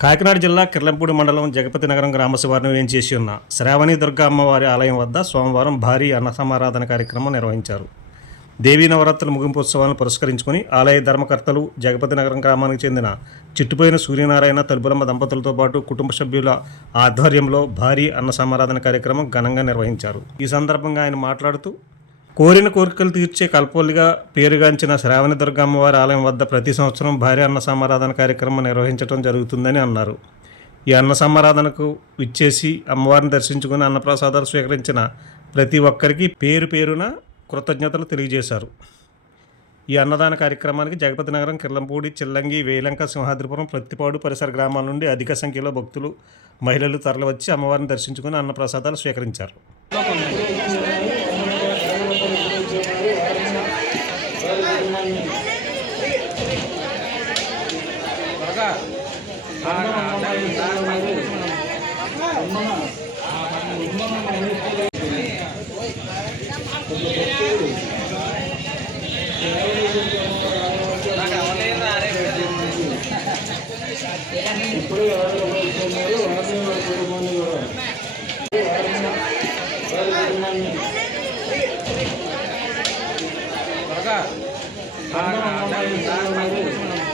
కాకినాడ జిల్లా కిర్లంపూడి మండలం జగపతి నగరం గ్రామ శివారును వేయించేసి ఉన్న శ్రావణి దుర్గా అమ్మవారి ఆలయం వద్ద సోమవారం భారీ అన్న సమారాధన కార్యక్రమం నిర్వహించారు. దేవీ నవరాత్రుల ముగింపు ఉత్సవాలను పురస్కరించుకుని ఆలయ ధర్మకర్తలు జగపతి నగరం గ్రామానికి చెందిన చిట్టుపోయిన సూర్యనారాయణ తలుపులమ్మ దంపతులతో పాటు కుటుంబ సభ్యుల ఆధ్వర్యంలో భారీ అన్న సమారాధన కార్యక్రమం ఘనంగా నిర్వహించారు. ఈ సందర్భంగా ఆయన మాట్లాడుతూ కోరిన కోరికలు తీర్చే కల్పోలిగా పేరుగాంచిన శ్రావణి దుర్గమ్మవారి ఆలయం వద్ద ప్రతి సంవత్సరం భారీ అన్న సమారాధన కార్యక్రమం నిర్వహించడం జరుగుతుందని అన్నారు. ఈ అన్న సమారాధనకు విచ్చేసి అమ్మవారిని దర్శించుకుని అన్నప్రసాదాలు స్వీకరించిన ప్రతి ఒక్కరికి పేరు పేరున కృతజ్ఞతలు తెలియజేశారు. ఈ అన్నదాన కార్యక్రమానికి జగపతి నగరం కిర్లంపూడి చిల్లంగి వేలంక సింహాద్రిపురం ప్రత్తిపాడు పరిసర గ్రామాల నుండి అధిక సంఖ్యలో భక్తులు మహిళలు తరలివచ్చి అమ్మవారిని దర్శించుకుని అన్నప్రసాదాలు స్వీకరించారు. Ah, ah, ah, ah, ah,